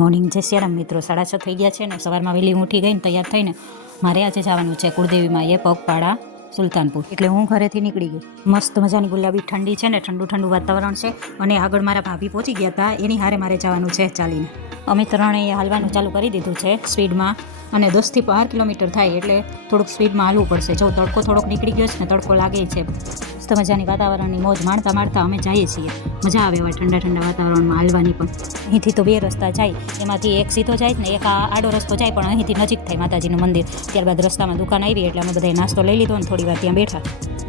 Morning જય શ્રી રામ મિત્રો, 6:30 થઈ ગયા છે ને સવારમાં વહેલી ઉઠી ગઈને તૈયાર થઈને મારે આજે જવાનું છે કુળદેવીમાં એ પગપાળા સુલતાનપુર. એટલે હું ઘરેથી નીકળી ગઈ. મસ્ત મજાની ગુલાબી ઠંડી છે ને, ઠંડુ ઠંડુ વાતાવરણ છે. અને આગળ મારા ભાભી પહોંચી ગયા હતા, એની હારે મારે જવાનું છે ચાલીને. અમે ત્રણેય હાલવાનું ચાલુ કરી દીધું છે સ્પીડમાં, અને 10 થી 12 કિલોમીટર થાય એટલે થોડુંક સ્પીડમાં હાલવું પડશે. જો તડકો થોડોક નીકળી ગયો છે ને, તડકો લાગે છે. મસ્ત મજાની વાતાવરણની મોજ માણતા માણતા અમે જઈએ છીએ. મજા આવે એવા ઠંડા ઠંડા વાતાવરણમાં હાલવાની. પણ અહીંથી તો 2 રસ્તા જાય, એમાંથી એક સીધો જાય ને એક આડો રસ્તો જાય, પણ અહીંથી નજીક થાય માતાજીનું મંદિર. ત્યારબાદ રસ્તામાં દુકાન આવી એટલે અમે બધાએ નાસ્તો લઈ લીધો ને થોડી વાર ત્યાં બેઠા.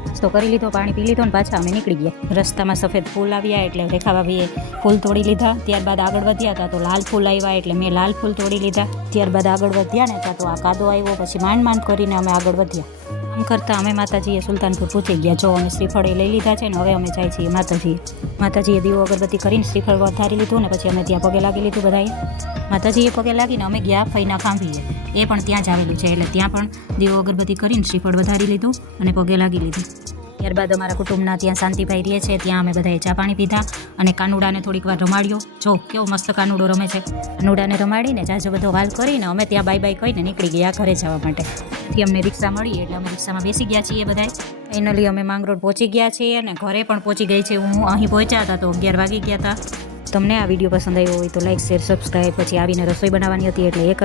નાસ્તો કરી લીધો, પાણી પી લીધો ને પાછા અમે નીકળી ગયા. રસ્તામાં સફેદ ફૂલ આવ્યા એટલે રેખા ભાભીએ ફૂલ તોડી લીધા. ત્યારબાદ આગળ વધ્યા હતા તો લાલ ફૂલ આવ્યા એટલે મેં લાલ ફૂલ તોડી લીધા. ત્યારબાદ આગળ વધ્યા ને ત્યાં તો આ કાદો આવ્યો, પછી માંડ કરીને અમે આગળ વધ્યા. આમ કરતાં અમે માતાજીએ સુલતાનપુર પહોંચી ગયા. જો અમે શ્રીફળ લઈ લીધા છે ને, હવે અમે જાય છીએ માતાજીએ દીવો અગરબત્તી કરીને શ્રીફળ વધારી લીધું ને પછી અમે ત્યાં પગે લાગી લીધું બધાએ. માતાજીએ પગે લાગીને અમે ગયા ફઈના ખાંભીએ, એ પણ ત્યાં જ આવેલું છે એટલે ત્યાં પણ દીવો અગરબત્તી કરીને શ્રીફળ વધારી લીધું અને પગે લાગી લીધું. ત્યારબાદ અમારા કુટુંબના ત્યાં શાંતિભાઈ રહે છે, ત્યાં અમે બધાએ ચા પાણી પીધા અને કાનુડાને થોડીક વાર રમાડ્યો. જો કેવો મસ્ત કાનુડો રમે છે. કાનુડાને રમાડીને જાજો બધો વાલ કરીને અમે ત્યાં બાય બાય કહીને નીકળી ગયા ઘરે જવા માટે. થી અમને રિક્ષા મળી એટલે અમે રિક્ષામાં બેસી ગયા છીએ બધાએ. ફાઇનલી અમે માંગરોળ પહોંચી ગયા છીએ અને ઘરે પણ પહોંચી ગઈ છે. હું અહીં પહોંચ્યા હતા તો 11 વાગી ગયા હતા. તમને આ વિડીયો પસંદ આવ્યો હોય તો લાઈક, શેર, સબસ્ક્રાઈબ. પછી આવીને રસોઈ બનાવવાની હતી એટલે